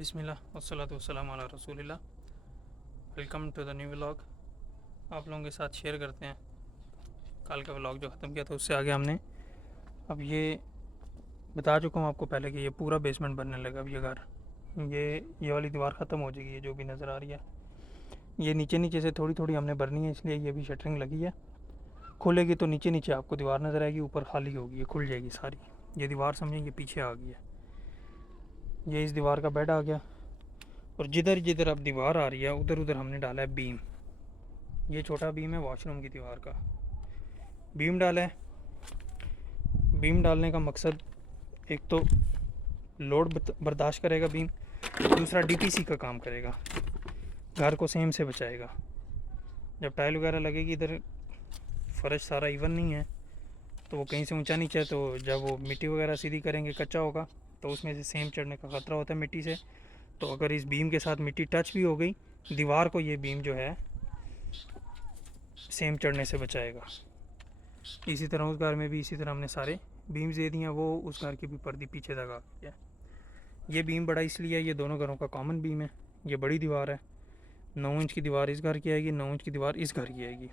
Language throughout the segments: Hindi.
बिस्मिल्लाह वस्सलातु वस्सलामु अला रसूलिल्लाह। Welcome to the new vlog. आप लोगों के साथ शेयर करते हैं कल का व्लॉग जो ख़त्म किया था उससे आगे हमने अब ये बता चुका हूँ आपको पहले कि ये पूरा बेसमेंट बनने लगा। अब ये घर ये वाली दीवार ख़त्म हो जाएगी, ये जो भी नज़र आ रही है। ये नीचे नीचे से थोड़ी थोड़ी हमने भरनी है, इसलिए ये भी शटरिंग लगी है। खुलेगी तो नीचे नीचे आपको दीवार नज़र आएगी, ऊपर खाली होगी, ये खुल जाएगी सारी। ये दीवार समझेंगे पीछे आ गई है। ये इस दीवार का बेड आ गया और जिधर जिधर अब दीवार आ रही है उधर उधर हमने डाला है बीम। ये छोटा बीम है वॉशरूम की दीवार का, बीम डाला है। बीम डालने का मकसद एक तो लोड बर्दाश्त करेगा बीम, दूसरा डीपीसी का काम करेगा, घर को सेम से बचाएगा। जब टाइल वगैरह लगेगी, इधर फर्श सारा इवन नहीं है तो वो कहीं से ऊंचा नीचा है, तो जब वो मिट्टी वगैरह सीधी करेंगे कच्चा होगा तो उसमें से सेम चढ़ने का ख़तरा होता है मिट्टी से। तो अगर इस बीम के साथ मिट्टी टच भी हो गई दीवार को, ये बीम जो है सेम चढ़ने से बचाएगा। इसी तरह उस घर में भी इसी तरह हमने सारे बीम्स दे दिए हैं। वो उस घर की भी पर्दी पीछे तक आ गई है। ये बीम बड़ा इसलिए है, ये दोनों घरों का कॉमन बीम है। ये बड़ी दीवार है, 9 इंच की दीवार इस घर की आएगी, 9 इंच की दीवार इस घर की आएगी।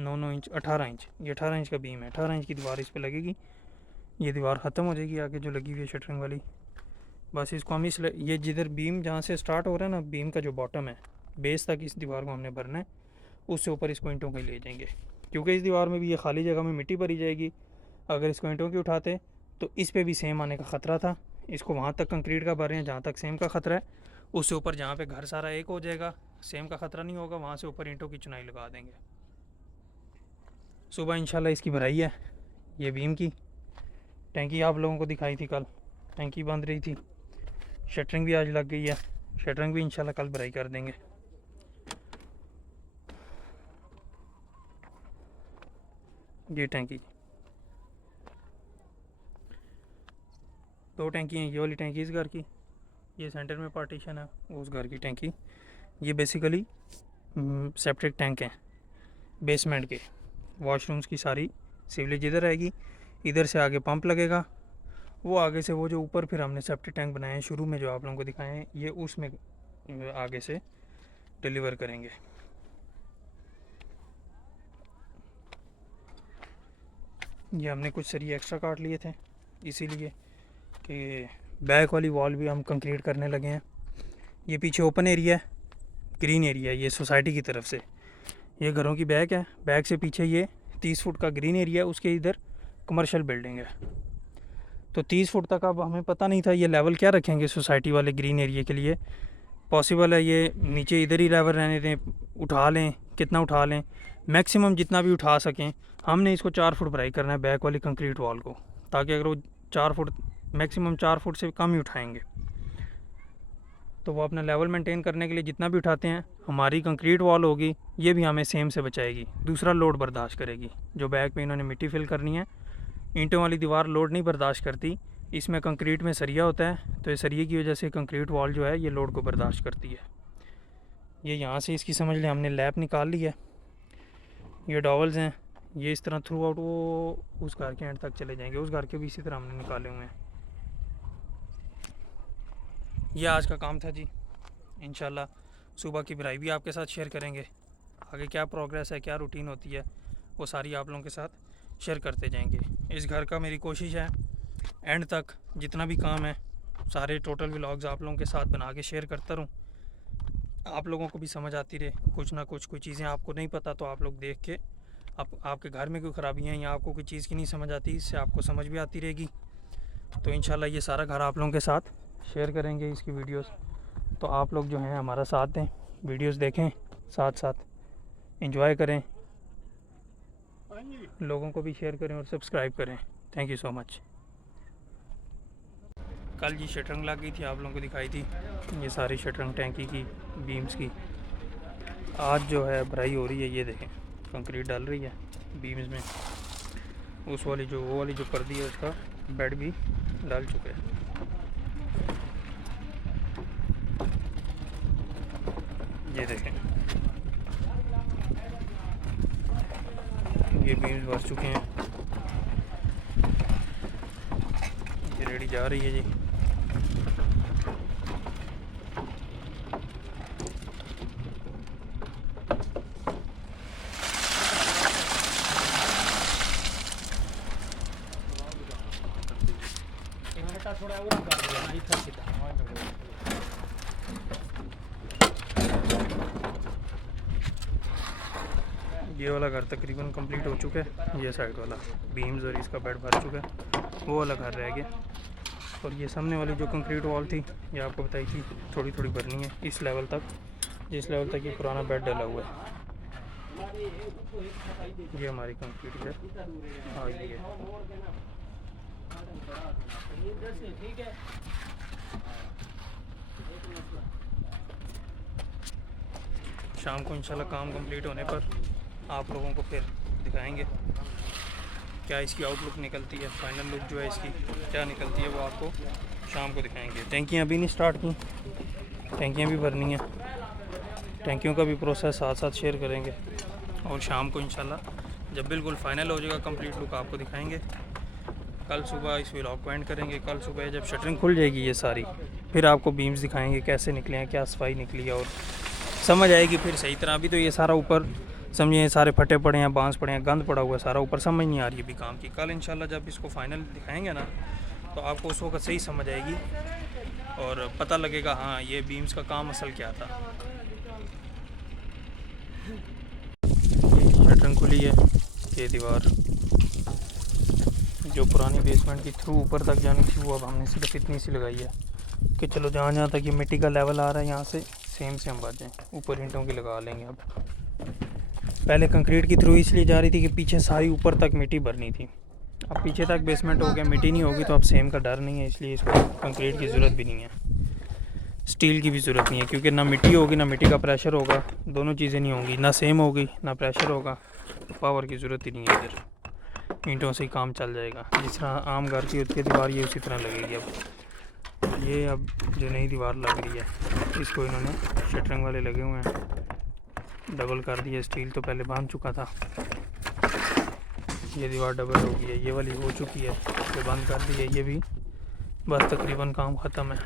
9 इंच 18 इंच, ये 18 इंच का बीम है। 18 इंच की दीवार इस पर लगेगी, ये दीवार ख़त्म हो जाएगी आगे जो लगी हुई है शटरिंग वाली। बस इसको हम ये जिधर बीम जहाँ से स्टार्ट हो रहा है ना, बीम का जो बॉटम है बेस तक इस दीवार को हमने भरना है, उससे ऊपर इसको ईंटों के ले जाएंगे। क्योंकि इस दीवार में भी ये खाली जगह में मिट्टी भरी जाएगी। अगर इसको ईंटों की उठाते तो इस पर भी सेम आने का ख़तरा था। इसको वहाँ तक कंक्रीट का भर रहे हैं जहाँ तक सेम का ख़तरा है, उससे ऊपर जहाँ पे घर सारा एक हो जाएगा सेम का ख़तरा नहीं होगा, वहाँ से ऊपर ईंटों की चुनाई लगा देंगे। सुबह इंशाल्लाह इसकी भराई है। ये बीम की टैंकी आप लोगों को दिखाई थी कल, टैंकी बंद रही थी। शटरिंग भी आज लग गई है, शटरिंग भी इंशाल्लाह कल भराई कर देंगे। ये टैंकी, 2 टैंकी हैं। ये वाली टैंकी इस घर की, ये सेंटर में पार्टीशन है उस घर की टैंकी। ये बेसिकली सेप्टिक टैंक हैं बेसमेंट के। वॉशरूम्स की सारी सीवरेज इधर आएगी, इधर से आगे पंप लगेगा, वो आगे से वो जो ऊपर फिर हमने सेप्टिक टैंक बनाए हैं शुरू में जो आप लोगों को दिखाए हैं, ये उसमें आगे से डिलीवर करेंगे। ये हमने कुछ सरिये एक्स्ट्रा काट लिए थे इसीलिए कि बैक वाली वॉल भी हम कंक्रीट करने लगे हैं। ये पीछे ओपन एरिया है, ग्रीन एरिया है, ये सोसाइटी की तरफ से। ये घरों की बैक है, बैक से पीछे ये 30 फुट का ग्रीन एरिया है, उसके इधर कमर्शियल बिल्डिंग है। तो 30 फुट तक अब हमें पता नहीं था ये लेवल क्या रखेंगे सोसाइटी वाले ग्रीन एरिया के लिए। पॉसिबल है ये नीचे इधर ही लेवल रहने दें, उठा लें, कितना उठा लें, मैक्सिमम जितना भी उठा सकें। हमने इसको 4 फुट भराई करना है बैक वाली कंक्रीट वॉल को, ताकि अगर वो 4 फुट मैक्सिमम 4 फुट से कम ही उठाएंगे तो वो अपना लेवल मेंटेन करने के लिए जितना भी उठाते हैं, हमारी कंक्रीट वॉल होगी ये भी हमें सेम से बचाएगी, दूसरा लोड बर्दाश्त करेगी। जो बैक में इन्होंने मिट्टी फिल करनी है, ईंटों वाली दीवार लोड नहीं बर्दाश्त करती, इसमें कंक्रीट में सरिया होता है, तो ये सरिये की वजह से कंक्रीट वॉल जो है ये लोड को बर्दाश्त करती है। ये यहाँ से इसकी समझ लें हमने लैप निकाल ली है। ये डॉवल्स हैं, ये इस तरह थ्रू आउट वो उस घर के एंड तक चले जाएंगे, उस घर के भी इसी तरह हमने निकाले हुए हैं। ये आज का काम था जी। इंशाल्लाह सुबह की भराई भी आपके साथ शेयर करेंगे। आगे क्या प्रोग्रेस है, क्या रूटीन होती है, वो सारी आप लोगों के साथ शेयर करते जाएंगे। इस घर का मेरी कोशिश है एंड तक जितना भी काम है सारे टोटल व्लॉग्स आप लोगों के साथ बना के शेयर करता रहूँ, आप लोगों को भी समझ आती रहे। कुछ ना कुछ कोई चीज़ें आपको नहीं पता तो आप लोग देख के आपके घर में कोई ख़राबियाँ हैं या आपको कोई चीज़ की नहीं समझ आती, इससे आपको समझ भी आती रहेगी। तो इंशाल्लाह ये सारा घर आप लोगों के साथ शेयर करेंगे इसकी वीडियोस। तो आप लोग जो हैं हमारा साथ दें, वीडियोस देखें, साथ साथ एंजॉय करें, लोगों को भी शेयर करें और सब्सक्राइब करें। Thank you so much. कल जी शटरिंग लग गई थी, आप लोगों को दिखाई थी ये सारी शटरिंग टैंकी की, बीम्स की। आज जो है भराई हो रही है, ये देखें कंक्रीट डाल रही है बीम्स में। उस वाली जो वो वाली जो पर्दी है उसका बेड भी डाल चुके हैं। ये देखें ये बीम्स भर चुके हैं, ये रेडी जा रही है जी। ये वाला घर तकरीबन कंप्लीट हो चुका है। ये साइड वाला बीम्स और इसका बेड भर चुका है, वो वाला घर रह गया। और ये सामने वाली जो कंक्रीट वॉल थी, ये आपको बताई थी थोड़ी थोड़ी भरनी है इस लेवल तक, जिस लेवल तक ये पुराना बेड डला हुआ है। ये हमारी कंक्रीट है। हाँ ये शाम को इंशाल्लाह काम कंप्लीट होने पर आप लोगों को फिर दिखाएंगे क्या इसकी आउटलुक निकलती है, फाइनल लुक जो है इसकी क्या निकलती है, वो आपको शाम को दिखाएंगे। टैंकियाँ अभी नहीं स्टार्ट की, टैंकियाँ भी भरनी है, टैंकियों का भी प्रोसेस साथ साथ शेयर करेंगे। और शाम को इंशाल्लाह जब बिल्कुल फाइनल हो जाएगा कंप्लीट लुक आपको दिखाएंगे। कल सुबह इस व्लॉग को एंड करेंगे। कल सुबह जब शटरिंग खुल जाएगी ये सारी, फिर आपको बीम्स दिखाएंगे कैसे निकले हैं, क्या सफाई निकली है, और समझ आएगी फिर सही तरह। अभी तो ये सारा ऊपर समझिए सारे फटे पड़े हैं, बांस पड़े हैं, गंद पड़ा हुआ है सारा ऊपर, समझ नहीं आ रही अभी काम की। कल इंशाल्लाह जब इसको फाइनल दिखाएंगे ना, तो आपको उस वक्त सही समझ आएगी और पता लगेगा हाँ ये बीम्स का काम असल क्या था। शटरिंग खुली है। ये दीवार जो पुरानी बेसमेंट की थ्रू ऊपर तक जानी थी, वो अब हमने सिर्फ इतनी सी लगाई है कि चलो जहाँ जहाँ तक ये मिट्टी का लेवल आ रहा है यहाँ से सेम हम बच जाएँ। ऊपर ईंटों की लगा लेंगे। अब पहले कंक्रीट की थ्रू इसलिए जा रही थी कि पीछे सारी ऊपर तक मिट्टी भरनी थी। अब पीछे तक बेसमेंट हो गया, मिट्टी नहीं होगी तो अब सेम का डर नहीं है, इसलिए इसको कंक्रीट की ज़रूरत भी नहीं है, स्टील की भी ज़रूरत नहीं है, क्योंकि ना मिट्टी होगी ना मिट्टी का प्रेशर होगा, दोनों चीज़ें नहीं होंगी, ना सेम होगी ना प्रेशर होगा, पावर की ज़रूरत ही नहीं है। इधर ईंटों से ही काम चल जाएगा। जिस तरह आम घर की होती है दीवार, ये उसी तरह लगेगी। अब ये अब जो नई दीवार लग रही है, इसको इन्होंने शटरिंग वाले लगे हुए हैं, डबल कर दिया। स्टील तो पहले बांध चुका था, ये दीवार डबल हो गई है। ये वाली हो चुकी है, ये बंद कर दी है, ये भी बस तकरीबन काम ख़त्म है।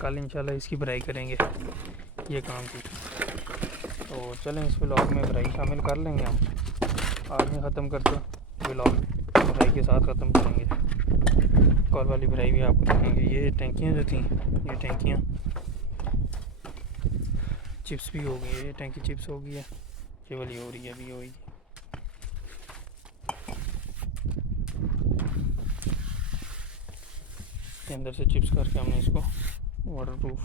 कल इंशाल्लाह इसकी भराई करेंगे ये काम की। तो चलें इस व्लॉग में भराई शामिल कर लेंगे हम। आज में ख़त्म करते व्लॉग भराई के साथ ख़त्म करेंगे। कल वाली भराई भी आपको दिखाएंगे। ये टैंकियाँ जो थी, ये टैंकियाँ चिप्स भी हो गई है, ये टैंकी चिप्स हो गई है, ये वाली हो रही है, अभी होगी। के अंदर से चिप्स करके हमने इसको वाटरप्रूफ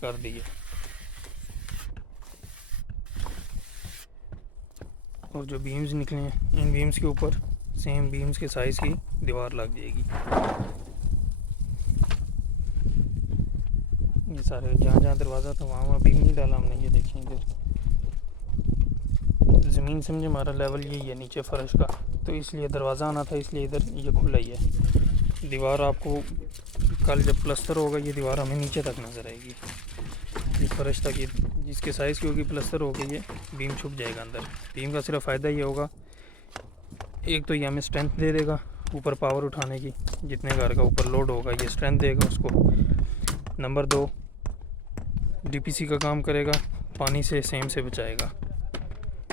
कर दिया। और जो बीम्स निकले हैं, इन बीम्स के ऊपर सेम बीम्स के साइज़ की दीवार लग जाएगी। ये सारे जहाँ जहाँ दरवाज़ा था वहाँ बीम नहीं डाला हमने। ये देखें इधर ज़मीन समझे हमारा लेवल यही है नीचे फर्श का, तो इसलिए दरवाज़ा आना था, इसलिए इधर ये खुला ही है। दीवार आपको कल जब प्लस्तर होगा ये दीवार हमें नीचे तक नज़र आएगी, ये फर्श तक। ये जिसके साइज़ की होगी प्लस्तर हो गई, ये बीम छुप जाएगा अंदर। बीम का सिर्फ फ़ायदा ये होगा, एक तो ये हमें स्ट्रेंथ दे देगा ऊपर पावर उठाने की, जितने घर का ऊपर लोड होगा ये स्ट्रेंथ देगा उसको। नंबर 2 डीपीसी का काम करेगा, पानी से सेम से बचाएगा।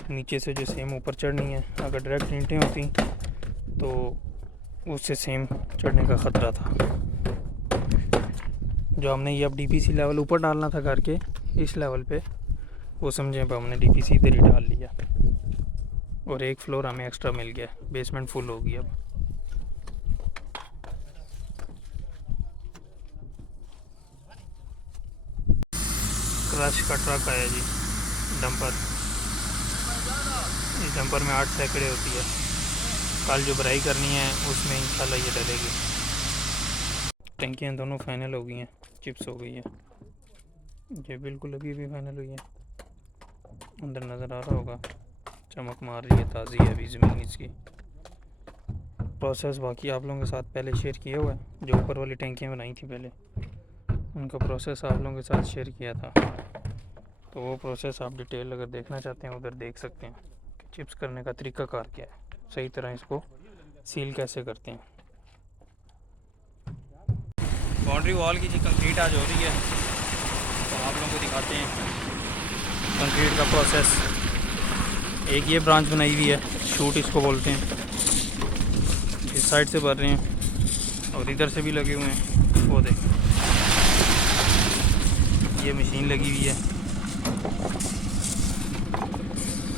नीचे से जो सेम ऊपर चढ़नी है, अगर डायरेक्ट ईंटें होती तो उससे सेम चढ़ने का ख़तरा था। जो हमने ये अब डीपीसी लेवल ऊपर डालना था घर के इस लेवल पे, वो समझे अब हमने डीपीसी इधर ही डाल लिया और एक फ्लोर हमें एक्स्ट्रा मिल गया। बेसमेंट फुल होगी अब। क्रश का ट्रक आया जी, डंपर। इस डंपर में 8 सैकड़े होती है। कल जो भराई करनी है उसमें इंशाल्लाह ये डलेगी। टंकियाँ दोनों फाइनल हो गई हैं, चिप्स हो गई है, ये बिल्कुल अभी भी फाइनल हुई है। अंदर नज़र आ रहा होगा, चमक मार रही है, ताज़ी है अभी ज़मीन इसकी। प्रोसेस बाकी आप लोगों के साथ पहले शेयर किया हुआ है, जो ऊपर वाली टंकियाँ बनाई थी पहले, उनका प्रोसेस आप लोगों के साथ शेयर किया था। तो वो प्रोसेस आप डिटेल अगर देखना चाहते हैं उधर देख सकते हैं कि चिप्स करने का तरीका कार क्या है, सही तरह इसको सील कैसे करते हैं। बाउंड्री वॉल की जी कंक्रीट आज हो रही है, तो आप लोगों को दिखाते हैं कंक्रीट का प्रोसेस। एक ये ब्रांच बनाई हुई है, शूट इसको बोलते हैं, इस साइड से भर रहे हैं, और इधर से भी लगे हुए हैं वो देख, ये मशीन लगी हुई है।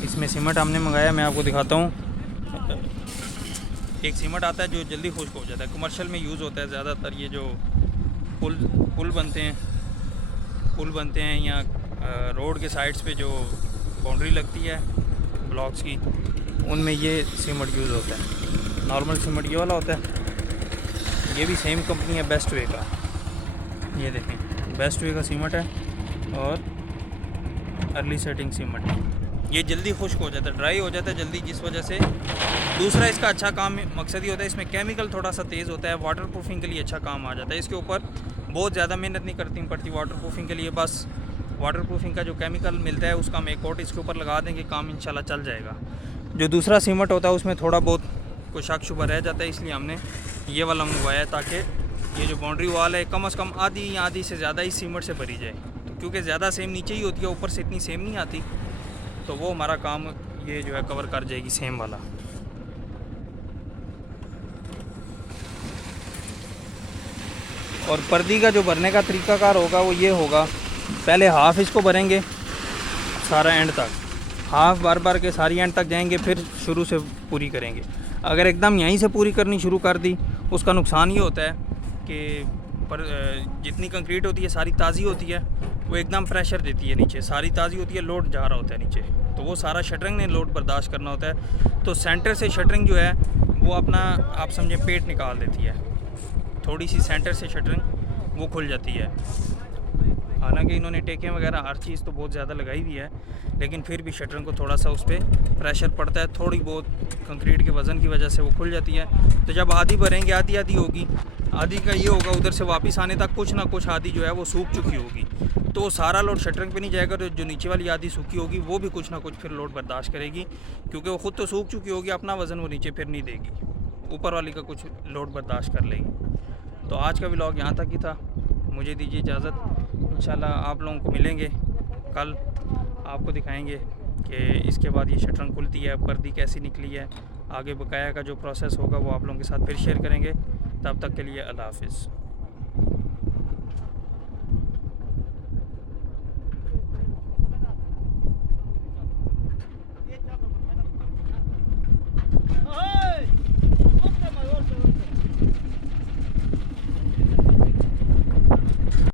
इसमें सीमेंट हमने मंगाया, मैं आपको दिखाता हूँ। एक सीमेंट आता है जो जल्दी खुश्क हो जाता है, कमर्शियल में यूज़ होता है ज़्यादातर। ये जो पुल बनते हैं या रोड के साइड्स पे जो बाउंड्री लगती है ब्लॉक्स की, उनमें ये सीमेंट यूज़ होता है। नॉर्मल सीमेंट ये वाला होता है। ये भी सेम कंपनी है बेस्ट वे का, ये देखें बेस्ट वे का सीमेंट है और अर्ली सेटिंग सीमेंट। ये जल्दी खुश्क हो जाता है, ड्राई हो जाता है जल्दी, जिस वजह से। दूसरा इसका अच्छा काम मकसद ही होता है, इसमें केमिकल थोड़ा सा तेज़ होता है, वाटर प्रूफिंग के लिए अच्छा काम आ जाता है। इसके ऊपर बहुत ज़्यादा मेहनत नहीं करती पड़ती वाटर प्रूफिंग के लिए, बस वाटर प्रूफिंग का जो केमिकल मिलता है उसका हम एक कोट इसके ऊपर लगा देंगे, काम इंशाल्लाह चल जाएगा। जो दूसरा सीमेंट होता है उसमें थोड़ा बहुत कुछ शक शुबा रह जाता है, इसलिए हमने ये वाला मंगवाया है, ताकि ये जो बाउंड्री वॉल है कम से कम आधी या आधी से ज़्यादा ही सीमेंट से भरी जाए। तो क्योंकि ज़्यादा सेम नीचे ही होती है, ऊपर से इतनी सेम नहीं आती, तो वो हमारा काम ये जो है कवर कर जाएगी सेम वाला। और पर्दी का जो भरने का तरीकाकार होगा वो ये होगा, पहले हाफ़ इसको भरेंगे सारा एंड तक, हाफ़ बार बार के सारी एंड तक जाएंगे, फिर शुरू से पूरी करेंगे। अगर एकदम यहीं से पूरी करनी शुरू कर दी, उसका नुकसान ये होता है कि जितनी कंक्रीट होती है सारी ताज़ी होती है, वो एकदम प्रेशर देती है नीचे, सारी ताज़ी होती है, लोड जा रहा होता है नीचे, तो वो सारा शटरिंग ने लोड बर्दाश्त करना होता है। तो सेंटर से शटरिंग जो है वो अपना आप समझें पेट निकाल देती है, थोड़ी सी सेंटर से शटरिंग वो खुल जाती है। हालांकि इन्होंने टेकें वगैरह हर चीज़ तो बहुत ज़्यादा लगाई हुई है, लेकिन फिर भी शटरिंग को थोड़ा सा उस पर प्रेशर पड़ता है, थोड़ी बहुत कंक्रीट के वज़न की वजह से वो खुल जाती है। तो जब आधी भरेंगे आधी आधी होगी, आधी का ये होगा उधर से वापस आने तक कुछ ना कुछ आधी जो है वो सूख चुकी होगी, तो सारा लोड शटरिंग पे नहीं जाएगा, तो जो नीचे वाली आधी सूखी होगी वो भी कुछ ना कुछ फिर लोड बर्दाश्त करेगी, क्योंकि वो ख़ुद तो सूख चुकी होगी, अपना वज़न वो नीचे फिर नहीं देगी, ऊपर वाली का कुछ लोड बर्दाश्त कर लेगी। तो आज का व्लॉग यहाँ तक ही था, मुझे दीजिए इजाज़त। इंशाल्लाह आप लोगों को मिलेंगे कल, आपको दिखाएंगे कि इसके बाद ये शटरिंग खुलती है, पर्दी कैसी निकली है, आगे बकाया का जो प्रोसेस होगा वो आप लोगों के साथ फिर शेयर करेंगे। तब तक के लिए अल्लाह हाफ़िज़।